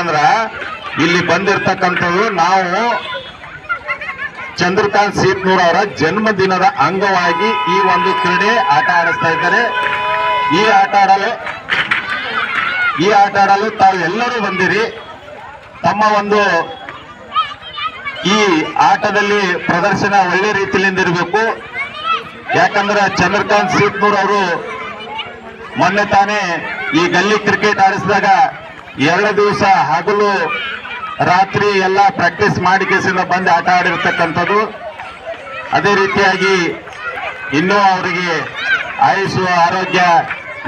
ಅಂದ್ರ ಇಲ್ಲಿ ಬಂದಿರ್ತಕ್ಕಂಥದ್ದು ನಾವು ಚಂದ್ರಕಾಂತ್ ಸೀತ್ನೂರ್ ಅವರ ಜನ್ಮದಿನದ ಅಂಗವಾಗಿ ಈ ಒಂದು ಕ್ರೀಡೆ ಆಟ ಆಡಿಸ್ತಾ ಇದ್ದಾರೆ. ಈ ಆಟ ಆಡಲು ತಾವು ಎಲ್ಲರೂ ಬಂದಿರಿ. ತಮ್ಮ ಒಂದು ಈ ಆಟದಲ್ಲಿ ಪ್ರದರ್ಶನ ಒಳ್ಳೆ ರೀತಿಯಿಂದ ಇರಬೇಕು. ಯಾಕಂದ್ರೆ ಚಂದ್ರಕಾಂತ್ ಸೀತ್ನೂರ್ ಅವರು ಮೊನ್ನೆ ತಾನೇ ಈ ಗಲ್ಲಿ ಕ್ರಿಕೆಟ್ ಆಡಿಸಿದಾಗ 2 ದಿವಸ ಹಗಲು ರಾತ್ರಿ ಎಲ್ಲ ಪ್ರಾಕ್ಟೀಸ್ ಮಾಡಿ ಕೇಸಿಂದ ಬಂದು ಆಟ ಆಡಿರ್ತಕ್ಕಂಥದ್ದು. ಅದೇ ರೀತಿಯಾಗಿ ಇನ್ನೂ ಅವರಿಗೆ ಆಯುಷು ಆರೋಗ್ಯ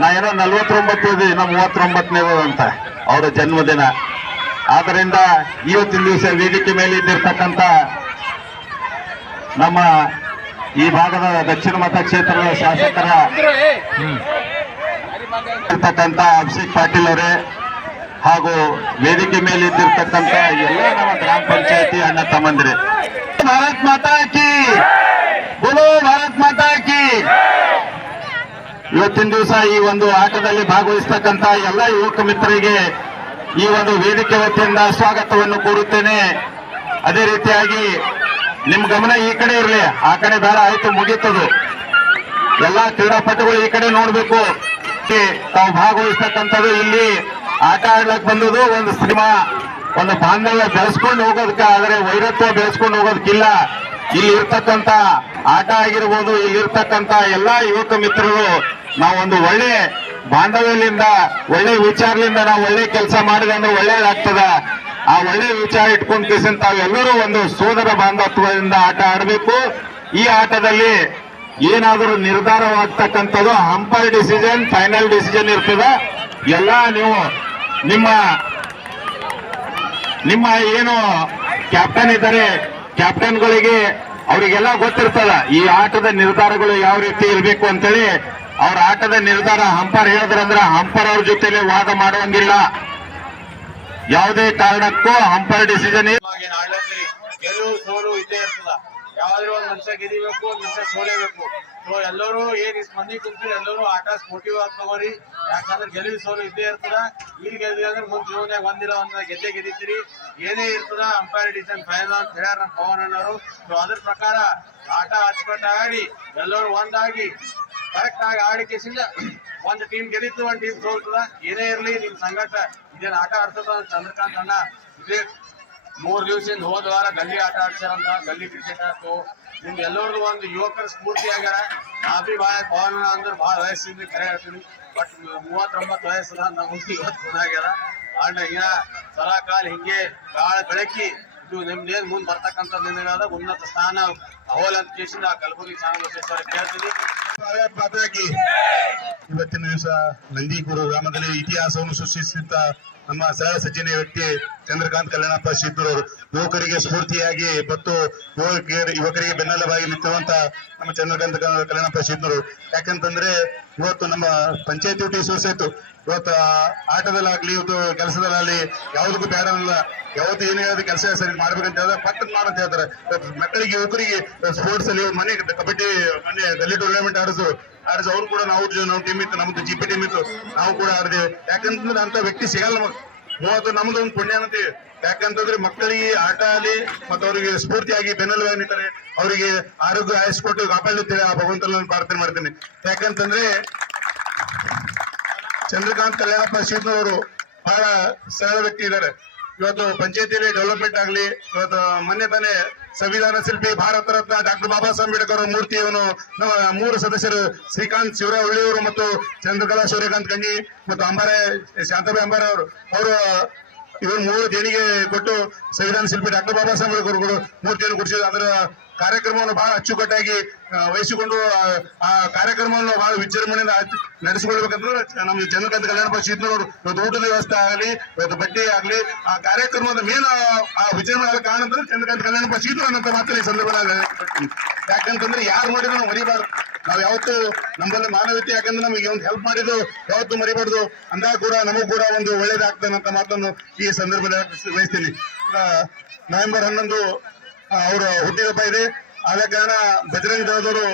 ನಾ ಏನೋ 49 ಇನ್ನು 39ನೇದು ಅಂತ ಅವರ ಜನ್ಮದಿನ. ಆದ್ದರಿಂದ ಇವತ್ತಿನ ದಿವಸ ವೇದಿಕೆ ಮೇಲೆ ಇದ್ದಿರ್ತಕ್ಕಂಥ ನಮ್ಮ ಈ ಭಾಗದ ದಕ್ಷಿಣ ಮತಕ್ಷೇತ್ರದ ಶಾಸಕರ ಇರ್ತಕ್ಕಂಥ ಅಭಿಷೇಕ್ ಪಾಟೀಲ್ ಅವರೇ ಹಾಗೂ ವೇದಿಕೆ ಮೇಲೆ ಇದ್ದಿರ್ತಕ್ಕಂಥ ಎಲ್ಲ ನಮ್ಮ ಗ್ರಾಮ ಪಂಚಾಯತಿ ಅಣ್ಣ ತಮ್ಮಂದಿರೇ, ಭಾರತ್ ಮಾತಾ ಕಿ ಬೋಲೋ, ಭಾರತ್ ಮಾತಾ ಕಿ. ಇವತ್ತಿನ ದಿವಸ ಈ ಒಂದು ಆಟದಲ್ಲಿ ಭಾಗವಹಿಸ್ತಕ್ಕಂಥ ಎಲ್ಲ ಯುವಕ ಮಿತ್ರರಿಗೆ ಈ ಒಂದು ವೇದಿಕೆ ವತಿಯಿಂದ ಸ್ವಾಗತವನ್ನು ಕೋರುತ್ತೇನೆ. ಅದೇ ರೀತಿಯಾಗಿ ನಿಮ್ ಗಮನ ಈ ಕಡೆ ಇರಲಿ, ಆ ಕಡೆ ಬೇಡ, ಆಯ್ತು ಮುಗೀತದು. ಎಲ್ಲಾ ಕ್ರೀಡಾಪಟುಗಳು ಈ ಕಡೆ ನೋಡ್ಬೇಕು. ತಾವು ಭಾಗವಹಿಸ್ತಕ್ಕಂಥದ್ದು ಇಲ್ಲಿ ಆಟ ಆಡ್ಲಕ್ ಬಂದದು ಒಂದು ಸಿನಿಮಾ, ಒಂದು ಬಾಂಧವ್ಯ ಬೆಳೆಸ್ಕೊಂಡು ಹೋಗೋದಕ್ಕೆ, ಆದರೆ ವೈರತ್ವ ಬೆಳೆಸ್ಕೊಂಡು ಹೋಗೋದಕ್ಕಿಲ್ಲ. ಇಲ್ಲಿ ಇರ್ತಕ್ಕಂಥ ಆಟ ಆಗಿರ್ಬೋದು, ಇಲ್ಲಿರ್ತಕ್ಕಂಥ ಎಲ್ಲಾ ಯುವಕ ಮಿತ್ರರು ನಾವೊಂದು ಒಳ್ಳೆ ಬಾಂಧವ್ಯದಿಂದ, ಒಳ್ಳೆ ವಿಚಾರದಿಂದ ನಾವು ಒಳ್ಳೆ ಕೆಲಸ ಮಾಡಿದ್ರೆ ಅಂದ್ರೆ ಒಳ್ಳೇದಾಗ್ತದ. ಆ ಒಳ್ಳೆ ವಿಚಾರ ಇಟ್ಕೊಂಡ್ ಕೇಸನ್ ತಾವೆಲ್ಲರೂ ಒಂದು ಸೋದರ ಬಾಂಧವತ್ವದಿಂದ ಆಟ ಆಡಬೇಕು. ಈ ಆಟದಲ್ಲಿ ಏನಾದರೂ ನಿರ್ಧಾರವಾಗ್ತಕ್ಕಂಥದ್ದು ಅಂಪೈರ್ ಡಿಸಿಷನ್, ಫೈನಲ್ ಡಿಸಿಷನ್ ಇರ್ತದ. ಎಲ್ಲ ನೀವು ನಿಮ್ಮ ಏನು ಕ್ಯಾಪ್ಟನ್ ಇದ್ದಾರೆ, ಕ್ಯಾಪ್ಟನ್ಗಳಿಗೆ ಅವರಿಗೆಲ್ಲ ಗೊತ್ತಿರ್ತದ ಈ ಆಟದ ನಿರ್ಧಾರಗಳು ಯಾವ ರೀತಿ ಇರಬೇಕು ಅಂತೇಳಿ. ಅವ್ರ ಆಟದ ನಿರ್ಧಾರ ಅಂಪೈರ್ ಹೇಳಿದ್ರಂದ್ರೆ ಅಂಪೈರ್ ಅವ್ರ ಜೊತೆಲೆ ವಾದ ಮಾಡುವಂಗಿಲ್ಲ. ಯಾವುದೇ ಕಾರಣಕ್ಕೂ ಅಂಪೈರ್ ಡಿಸಿಷನ್ ಗೆಲುವು ಸೋಲು ಇದ್ದೇ ಇರ್ತದ. ಯಾವ್ದಾದ್ರು ಒಂದ್ ಮನುಷ್ಯ ಗೆದಿಬೇಕು, ಒಂದ್ ಮನುಷ್ಯ ಸೋಲೇಬೇಕು. ಸೊ ಎಲ್ಲರೂ ಏನ್ ಮಂದಿ ಕುಂತೀರಿ ಎಲ್ಲರೂ ಆಟ ಸ್ಪೋರ್ಟಿವ್ ಆಗಿ ತಗೋರಿ. ಯಾಕಂದ್ರೆ ಗೆಲುವು ಸೋಲು ಇದ್ದೇ ಇರ್ತದ. ಈಗ ಗೆದ್ವಿ ಅಂದ್ರೆ ಮುಂದ್ ಜೀವನದಾಗ ಒಂದಿಲ್ಲ ಒಂದ್ ಗೆದ್ದಿದ್ದೀರಿ. ಏನೇ ಇರ್ತದ ಅಂಪೈರ್ ಡಿಸಿಷನ್ ಫೈನಲ್ ಅಂತ ಹೇಳ್ಯಾರ ನಮ್ಮ ಪವನ್ ಅಣ್ಣವರು. ಸೊ ಅದ್ರ ಪ್ರಕಾರ ಆಟ ಅಚ್ಚುಕಟ್ಟಾಗಿ ಎಲ್ಲರೂ ಒಂದಾಗಿ ಕರೆಕ್ಟ್ ಆಗಿ ಆಡಿಕೆಸಿಂದ ಒಂದು ಟೀಮ್ ಗೆದ್ದಿತ್ತು, ಒಂದ್ ಟೀಮ್ ಸೋಲ್ತದ. ಏನೇ ಇರ್ಲಿ ನಿಮ್ ಸಂಘಟ ಇದೇನ್ ಆಟ ಆಡ್ತದ. ಚಂದ್ರಕಾಂತ್ ಅಣ್ಣ ಇದೇ 3 ದಿವಸದಿಂದ ಹೋದ ವಾರ ಗಲ್ಲಿ ಆಟ ಆಡ್ಸ್ಯಾರಂತ, ಗಲ್ಲಿ ಕ್ರಿಕೆಟ್ ಆಯ್ತು. ನಿಮ್ಗೆ ಎಲ್ಲರದು ಒಂದು ಯುವಕರ ಸ್ಫೂರ್ತಿ ಆಗ್ಯಾರ. ನಾ ಬಿ ಪವನ್ ಅಂದ್ರೆ ಭಾಳ ವಯಸ್ಸಿಂದ ಕರೆ ಹೇಳ್ತೀನಿ. ಬಟ್ 39 ವಯಸ್ಸದ ನಮ್ಗೆ 50 ಗುಣ ಆಗ್ಯಾರ. ಅಣ್ಣ ಈಗ ಸಲಾ ಕಾಲ ಹಿಂಗೆ ಭಾಳ ಬೆಳಕಿ ಇದು ನಿಮ್ದೇನ್ ಮುಂದೆ ಬರ್ತಕ್ಕಂಥ ದಿನಗಳಾದ ಉನ್ನತ ಸ್ಥಾನ ಅಹೋಲ್ ಅಂತ ಕೇಸಿಂದ ಕಲಬುರಗಿ ಸಾಂಗೇಶ್ವರ ಕೇಳ್ತೀನಿ. ಇವತ್ತಿನ ದಿವಸ ನಂದಿಗೂರು ಗ್ರಾಮದಲ್ಲಿ ಇತಿಹಾಸವನ್ನು ಸೃಷ್ಟಿಸಿದ ನಮ್ಮ ಸರಳ ಸಜ್ಜನ ವ್ಯಕ್ತಿ ಚಂದ್ರಕಾಂತ್ ಕಲ್ಯಾಣಪ್ಪ ಶೀತೂರ್ ಅವರು ಯುವಕರಿಗೆ ಸ್ಫೂರ್ತಿಯಾಗಿ ಮತ್ತು ಯುವಕರಿಗೆ ಬೆನ್ನೆಲುಬಾಗಿ ನಿಂತಿರುವಂತ ನಮ್ಮ ಚಂದ್ರಕಾಂತ್ ಕಲ್ಯಾಣಪ್ಪ ಶೀತೂರ್. ಯಾಕಂತಂದ್ರೆ ಇವತ್ತು ನಮ್ಮ ಪಂಚಾಯತಿ ಒಟ್ಟಿಗೆ ಸೋರ್ಸಾಯ್ತು. ಇವತ್ತು ಆಟದಲ್ಲಾಗ್ಲಿ, ಇವತ್ತು ಕೆಲಸದಲ್ಲಾಗ್ಲಿ ಯಾವುದಕ್ಕೂ ಬೇಡ ಅನ್ನಲ್ಲ. ಯಾವತ್ತು ಏನೇ ಕೆಲಸ ಸರಿ ಮಾಡ್ಬೇಕಂತ ಹೇಳಿದ್ರೆ ಪಟ್ಟದ್ ಮಾಡಂತ ಹೇಳ್ತಾರೆ. ಮಕ್ಕಳಿಗೆ ಯುವಕರಿಗೆ ಸ್ಪೋರ್ಟ್ಸ್ ಅಲ್ಲಿ ಮನೆ ಕಬಡ್ಡಿ ಮೊನ್ನೆ ಗಲ್ಲಿ ಟೂರ್ನಮೆಂಟ್ ಆಡಿದ್ರು ಅವ್ರು ಕೂಡ ನಾವು ಟೀಮ್ ಇತ್ತು, ನಮ್ದು GP ಟೀಮ್ ಇತ್ತು, ನಾವು ಕೂಡ ಆಡಿದೇವೆ. ಯಾಕಂತಂದ್ರೆ ಅಂತ ವ್ಯಕ್ತಿ ಸಿಗಲ್ಲ ನಮಗ್. ಇವತ್ತು ನಮ್ದು ಒಂದು ಪುಣ್ಯ ಅಂತೀವಿ. ಯಾಕಂತಂದ್ರೆ ಮಕ್ಕಳಿಗೆ ಆಟ ಅಲ್ಲಿ ಮತ್ತು ಅವರಿಗೆ ಸ್ಫೂರ್ತಿಯಾಗಿ ಬೆನ್ನೆಲುಬಾಗಿ ನಿಂತಾರೆ. ಅವರಿಗೆ ಆರೋಗ್ಯ ಆಯಸ್ಕೊಟ್ಟು ಕಾಪಾಡುತ್ತೇವೆ ಆ ಭಗವಂತನ ಪ್ರಾರ್ಥನೆ ಮಾಡ್ತೇನೆ. ಯಾಕಂತಂದ್ರೆ ಚಂದ್ರಕಾಂತ್ ಕಲ್ಯಾಣಪ್ಪ ಶೀತೂರ್ ಅವರು ಬಹಳ ಸರಳ ವ್ಯಕ್ತಿ ಇದ್ದಾರೆ. ಇವತ್ತು ಪಂಚಾಯತಿಯಲ್ಲಿ ಡೆವಲಪ್ಮೆಂಟ್ ಆಗಲಿ, ಇವತ್ತು ಮೊನ್ನೆ ತಾನೇ ಸಂವಿಧಾನ ಶಿಲ್ಪಿ ಭಾರತ ರತ್ನ ಡಾಕ್ಟರ್ ಬಾಬಾ ಸಾಹೇಬ್ ಅಂಬೇಡ್ಕರ್ ಅವರ ಮೂರ್ತಿಯನ್ನು ನಮ್ಮ 3 ಸದಸ್ಯರು ಶ್ರೀಕಾಂತ್ ಶಿವರಾವಳ್ಳಿಯವರು ಮತ್ತು ಚಂದ್ರಕಲಾ ಸೂರ್ಯಕಾಂತ್ ಕಣ್ಣಿ ಮತ್ತು ಶಾಂತಾಬಾಯಿ ಅಂಬಾರೆ ಅವರು ಇವರು 3 ದೇಣಿಗೆ ಕೊಟ್ಟು ಸಂವಿಧಾನ ಶಿಲ್ಪಿ ಡಾಕ್ಟರ್ ಬಾಬಾ ಸಾಹೇಬ್ ಅಂಬೇಡ್ಕರ್ ಮೂರ್ತಿಯನ್ನು ಕೊಡಿಸಿದ್ರು. ಅದರ ಕಾರ್ಯಕ್ರಮವನ್ನು ಬಹಳ ಅಚ್ಚುಕಟ್ಟಾಗಿ ವಹಿಸಿಕೊಂಡು ಆ ಕಾರ್ಯಕ್ರಮವನ್ನು ಬಹಳ ವಿಜೃಂಭಣೆಯಿಂದ ನಡೆಸಿಕೊಳ್ಬೇಕಂತಂದ್ರೆ ನಮ್ಮ ಚಂದ್ರಕಾಂತ್ ಕಲ್ಯಾಣಪ್ಪ ಶೀತೂರ್ ಅವರು ಇವತ್ತು ಊಟದ ವ್ಯವಸ್ಥೆ ಆಗಲಿ, ಇವತ್ತು ಬಟ್ಟೆ ಆಗಲಿ, ಆ ಕಾರ್ಯಕ್ರಮದ ಮೇನ್ ಆ ವಿಜೃಂಭಣೆ ಕಾರಣ ಅಂತಂದ್ರೆ ಚಂದ್ರಕಾಂತ್ ಕಲ್ಯಾಣಪ್ಪ ಶೀತೂರ್ ಅನ್ನೋ ಮಾತ್ರ ಈ ಸಂದರ್ಭದಲ್ಲಿ. ಯಾಕಂತಂದ್ರೆ ಯಾರು ಮಾಡಿದ್ರು ನಾವು ಮರಿಬಾರ್ದು. ನಾವು ಯಾವತ್ತು ನಮ್ಮಲ್ಲಿ ಮಾನವೀಯತೆ, ಯಾಕಂದ್ರೆ ನಮಗೆ ಒಂದು ಹೆಲ್ಪ್ ಮಾಡಿದ್ದು ಯಾವತ್ತು ಮರಿಬಾರ್ದು. ಅಂದಾಗ ಕೂಡ ನಮಗೂ ಕೂಡ ಒಂದು ಒಳ್ಳೇದಾಗ್ತಾನೆ ಅಂತ ಮಾತನ್ನು ಈ ಸಂದರ್ಭದಲ್ಲಿ ವಹಿಸ್ತೀನಿ. ನವೆಂಬರ್ 11 ಅವರ ಹುಟ್ಟಿದಬ್ಬ ಇದೆ. ಆದ ಕಾರಣ ಬಜರಂಗ ದಳದವರು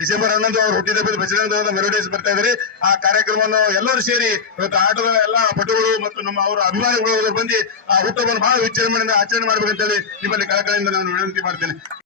ಡಿಸೆಂಬರ್ 11 ಅವ್ರು ಹುಟ್ಟಿದ ಬಜರಂಗ ದಳದ ಮೆಲೋಡಿಸ್ ಬರ್ತಾ ಇದ್ದಾರೆ. ಆ ಕಾರ್ಯಕ್ರಮವನ್ನು ಎಲ್ಲರೂ ಸೇರಿ ಇವತ್ತು ಆಟದ ಎಲ್ಲಾ ಪಟುಗಳು ಮತ್ತು ನಮ್ಮ ಅವರ ಅಭಿಮಾನಿಗಳು ಬಂದು ಆ ಹುಟ್ಟುಹಬ್ಬವನ್ನು ಬಹಳ ವಿಜೃಂಭಣೆಯಿಂದ ಆಚರಣೆ ಮಾಡ್ಬೇಕಂತೇಳಿ ನಿಮ್ಮಲ್ಲಿ ಕಳಕಳಿಯಿಂದ ನಾನು ವಿನಂತಿ ಮಾಡ್ತೇನೆ.